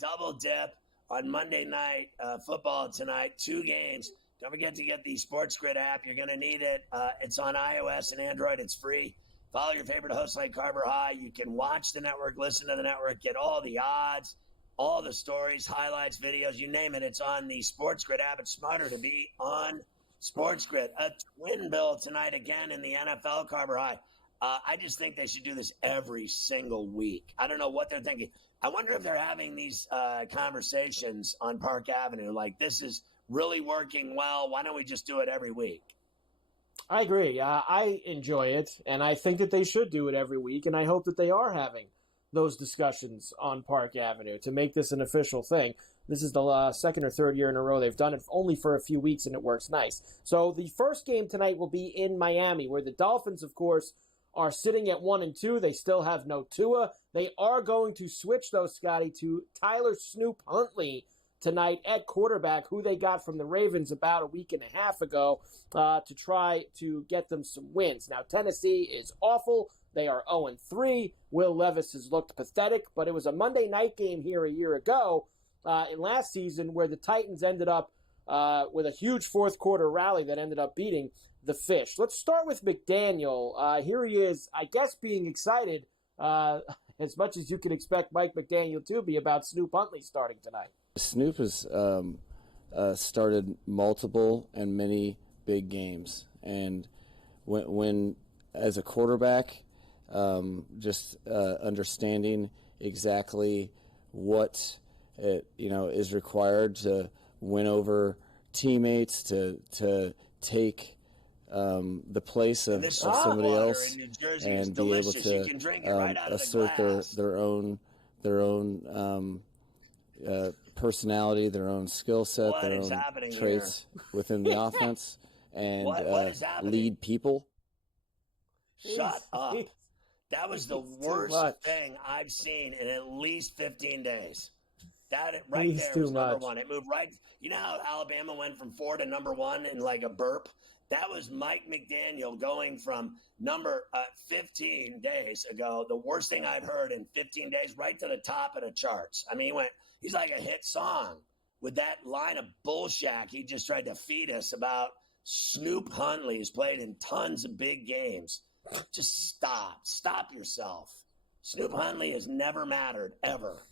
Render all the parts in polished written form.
double dip on Monday night football tonight. 2 games. Don't forget to get the SportsGrid app. You're going to need it. It's on iOS and Android. It's free. Follow your favorite hosts like Carver High. You can watch the network, listen to the network, get all the odds, all the stories, highlights, videos, you name it. It's on the SportsGrid app. It's smarter to be on SportsGrid. A twin bill tonight again in the NFL, Carver High. I just think they should do this every single week. I don't know what they're thinking. I wonder if they're having these conversations on Park Avenue, like this is really working well. Why don't we just do it every week? I agree. I enjoy it, and I think that they should do it every week, and I hope that they are having those discussions on Park Avenue to make this an official thing. This is the second or third year in a row they've done it only for a few weeks, and it works nice. So the first game tonight will be in Miami, where the Dolphins, of course, are sitting at 1-2. They still have no Tua. They are going to switch, though, Scotty, to Tyler Snoop Huntley tonight at quarterback, who they got from the Ravens about a week and a half ago to try to get them some wins. Now, Tennessee is awful. They are 0-3. Will Levis has looked pathetic, but it was a Monday night game here a year ago in last season where the Titans ended up with a huge fourth quarter rally that ended up beating the Fish. Let's start with McDaniel. Here he is, I guess, being excited as much as you can expect Mike McDaniel to be about Snoop Huntley starting tonight. Snoop has started multiple and many big games, and when as a quarterback, just understanding exactly what is required to win over teammates, to take the place of somebody else, and be able to assert their own personality, their own skill set, their own traits within the offense, and lead people. Shut up. That was the worst thing I've seen in at least 15 days. That right there was number one. It moved right. You know how Alabama went from 4 to number 1 in like a burp? That was Mike McDaniel going from number 15 days ago, the worst thing I've heard in 15 days, right to the top of the charts. I mean, he's like a hit song with that line of bullshit he just tried to feed us about Snoop Huntley, who's played in tons of big games. Just stop. Stop yourself. Snoop Huntley has never mattered, ever.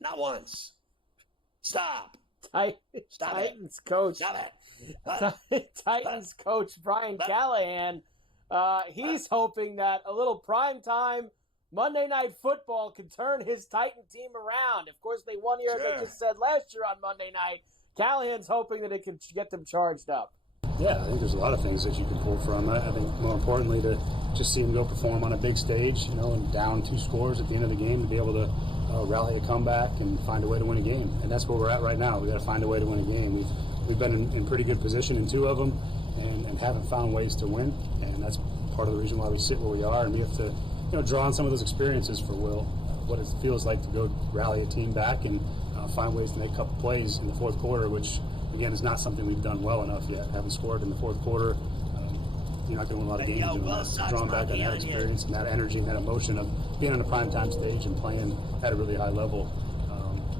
Not once. Stop. Titans coach. Stop it. Titans coach Brian Callahan. He's hoping that a little primetime Monday Night Football can turn his Titan team around. Of course, they won here, they just said last year on Monday night. Callahan's hoping that it can get them charged up. Yeah, I think there's a lot of things that you can pull from. I think more importantly to just see him go perform on a big stage, and down 2 scores at the end of the game to be able to rally a comeback and find a way to win a game. And that's where we're at right now. We got to find a way to win a game. We've been in pretty good position in 2 of them and haven't found ways to win. And that's part of the reason why we sit where we are. And we have to draw on some of those experiences for Will, what it feels like to go rally a team back and find ways to make a couple plays in the fourth quarter, which again, is not something we've done well enough yet. Haven't scored in the fourth quarter. You're not going to win a lot of games doing that. Drawing back on that experience and that energy and that emotion of being on a primetime stage and playing at a really high level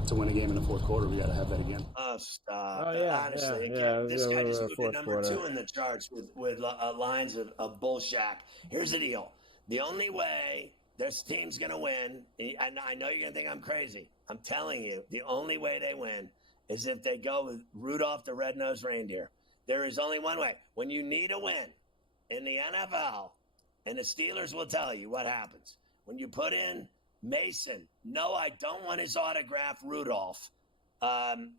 to win a game in the fourth quarter. We got to have that again. Oh, stop. Oh, yeah. Honestly, this guy just moved to number 2 in the charts with lines of bullshit. Here's the deal. The only way this team's going to win, and I know you're going to think I'm crazy. I'm telling you, the only way they win is if they go with Rudolph the Red-Nosed Reindeer. There is only one way. When you need a win in the NFL, and the Steelers will tell you what happens. When you put in Mason, no, I don't want his autograph, Rudolph.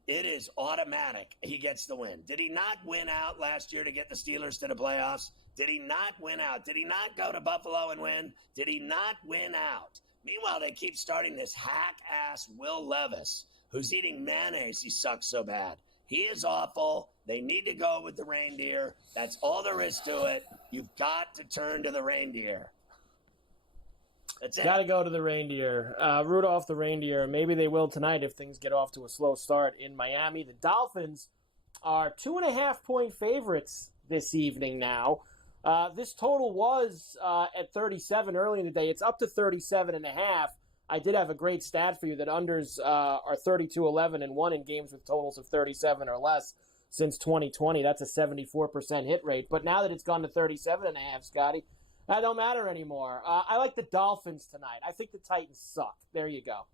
It is automatic. He gets the win. Did he not win out last year to get the Steelers to the playoffs? Did he not win out? Did he not go to Buffalo and win? Did he not win out? Meanwhile, they keep starting this hack-ass Will Levis, who's eating mayonnaise. He sucks so bad. He is awful. They need to go with the reindeer. That's all there is to it. You've got to turn to the reindeer. That's it. Got to go to the reindeer. Rudolph the reindeer. Maybe they will tonight if things get off to a slow start in Miami. The Dolphins are 2.5-point favorites this evening now. This total was at 37 early in the day. It's up to 37.5. I did have a great stat for you that unders are 32-11-1 in games with totals of 37 or less since 2020. That's a 74% hit rate. But now that it's gone to 37.5, Scotty, that don't matter anymore. I like the Dolphins tonight. I think the Titans suck. There you go.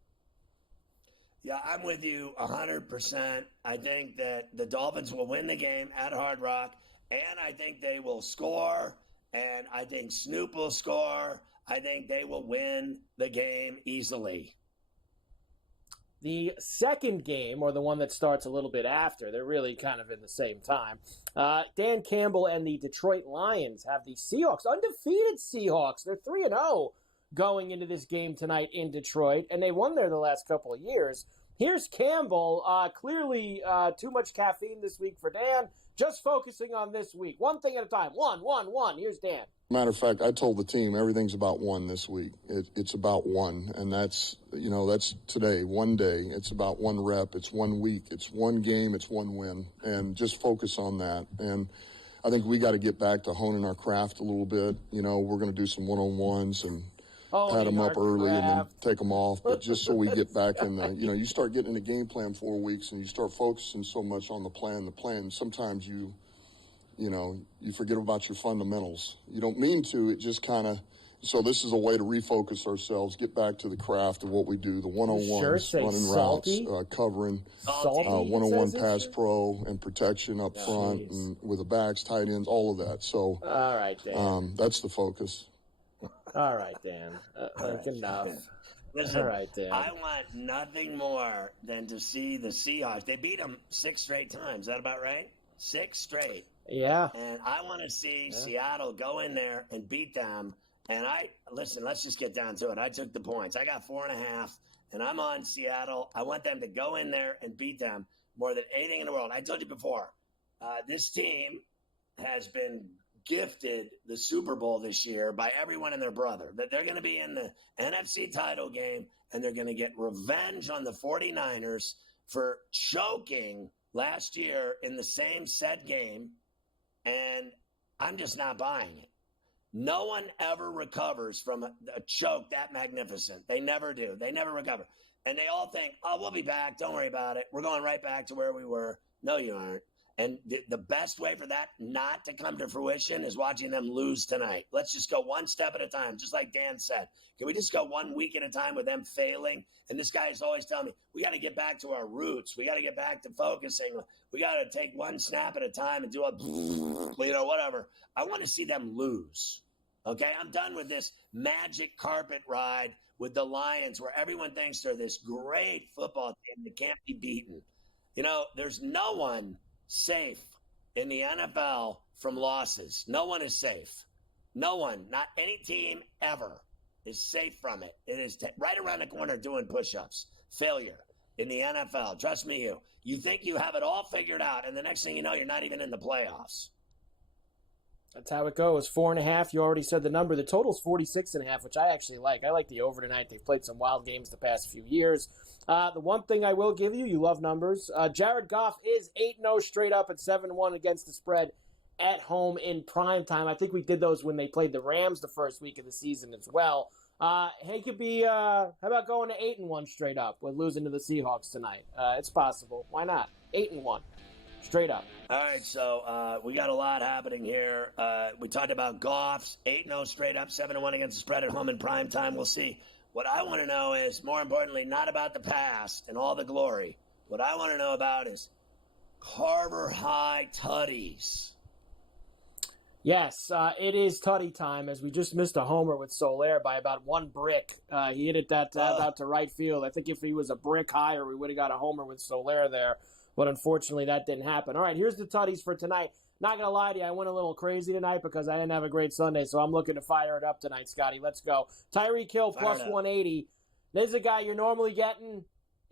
Yeah, I'm with you 100%. I think that the Dolphins will win the game at Hard Rock, and I think they will score, and I think Snoop will score. I think they will win the game easily. The second game, or the one that starts a little bit after, they're really kind of in the same time. Dan Campbell and the Detroit Lions have the Seahawks, undefeated Seahawks. They're 3-0 going into this game tonight in Detroit, and they won there the last couple of years. Here's Campbell. Clearly too much caffeine this week for Dan. Just focusing on this week. One thing at a time. One. Here's Dan. Matter of fact, I told the team everything's about one this week. It's about one, and that's today, one day. It's about one rep. It's 1 week. It's one game. It's one win, and just focus on that. And I think we got to get back to honing our craft a little bit. We're going to do some one-on-ones and pad them up early and then take them off. But just so we get back in the, you start getting in the game plan 4 weeks and you start focusing so much on the plan. Sometimes you forget about your fundamentals. You don't mean to, it just kind of, so this is a way to refocus ourselves, get back to the craft of what we do, the one-on-ones, running salty? routes, covering, Salty, one-on-one pass pro and protection up front and with the backs, tight ends, all of that. So all right, Dan. that's the focus. All right, Dan. Enough. Listen, all right, Dan. I want nothing more than to see the Seahawks. They beat them 6 straight times. Is that about right? 6 straight. Yeah. And I want to see Seattle go in there and beat them. And let's just get down to it. I took the points. I got 4.5, and I'm on Seattle. I want them to go in there and beat them more than anything in the world. I told you before, this team has been gifted the Super Bowl this year by everyone and their brother. That they're going to be in the NFC title game, and they're going to get revenge on the 49ers for choking last year in the same said game. And I'm just not buying it. No one ever recovers from a choke that magnificent. They never do. They never recover. And they all think, oh, we'll be back. Don't worry about it. We're going right back to where we were. No, you aren't. And the best way for that not to come to fruition is watching them lose tonight. Let's just go one step at a time, just like Dan said. Can we just go 1 week at a time with them failing? And this guy is always telling me, we got to get back to our roots. We got to get back to focusing. We got to take one snap at a time and do whatever. I want to see them lose. Okay, I'm done with this magic carpet ride with the Lions where everyone thinks they're this great football team that can't be beaten. There's no one safe in the NFL from losses. No one is safe. No one, not any team ever, is safe from it. It is right around the corner doing push-ups. Failure in the NFL. Trust me, you think you have it all figured out, and the next thing you know, you're not even in the playoffs. That's how it goes. 4.5. You already said the number. The total's 46.5, which I actually like. I like the over tonight. They've played some wild games the past few years. The one thing I will give you, you love numbers. Jared Goff is 8-0 straight up at 7-1 against the spread at home in prime time. I think we did those when they played the Rams the first week of the season as well. He could be, how about going to 8-1 straight up with losing to the Seahawks tonight? It's possible. Why not? 8-1. Straight up. All right, so we got a lot happening here. We talked about Goff's 8-0 straight up, 7-1 against the spread at home in prime time. We'll see. What I want to know is, more importantly, not about the past and all the glory. What I want to know about is Carver High tutties. Yes, it is tutty time, as we just missed a homer with Soler by about one brick. He hit it that out to right field. I think if he was a brick higher, we would have got a homer with Soler there. But unfortunately, that didn't happen. All right, here's the tutties for tonight. Not going to lie to you, I went a little crazy tonight because I didn't have a great Sunday, so I'm looking to fire it up tonight, Scotty. Let's go. Tyreek Hill plus 180. This is a guy you're normally getting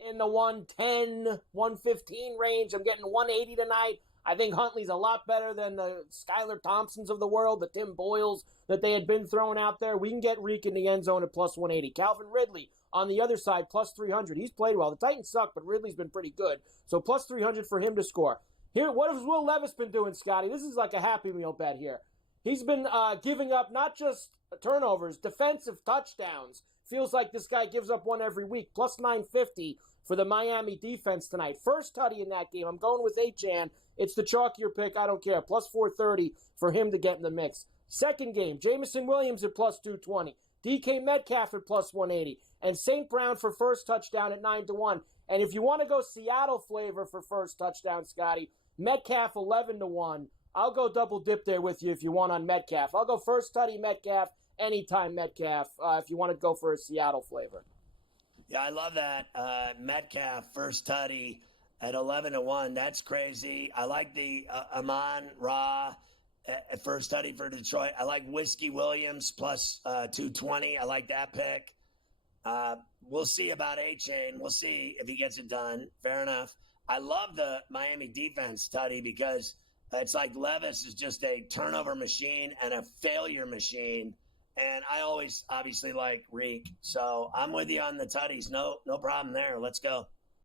in the 110, 115 range. I'm getting 180 tonight. I think Huntley's a lot better than the Skylar Thompsons of the world, the Tim Boyles that they had been throwing out there. We can get Reek in the end zone at plus 180. Calvin Ridley on the other side, plus 300. He's played well. The Titans suck, but Ridley's been pretty good. So plus 300 for him to score. Here, what has Will Levis been doing, Scotty? This is like a Happy Meal bet here. He's been giving up not just turnovers, defensive touchdowns. Feels like this guy gives up one every week. Plus 950 for the Miami defense tonight. First tutty in that game. I'm going with Achane. It's the chalkier pick. I don't care. Plus 430 for him to get in the mix. Second game, Jamison Williams at plus 220. DK Metcalf at plus 180. And St. Brown for first touchdown at 9-1. And if you want to go Seattle flavor for first touchdown, Scotty, Metcalf 11-1. I'll go double dip there with you if you want on Metcalf. I'll go first tutty Metcalf, anytime Metcalf, if you want to go for a Seattle flavor. Yeah, I love that. Metcalf, first tutty at 11-1. That's crazy. I like the Amon Ra first tutty for Detroit. I like Whiskey Williams plus 220. I like that pick. We'll see about Achane. We'll see if he gets it done. Fair enough. I love the Miami defense, tutty, because it's like Levis is just a turnover machine and a failure machine. And I always obviously like Reek. So I'm with you on the tutties. No problem there. Let's go.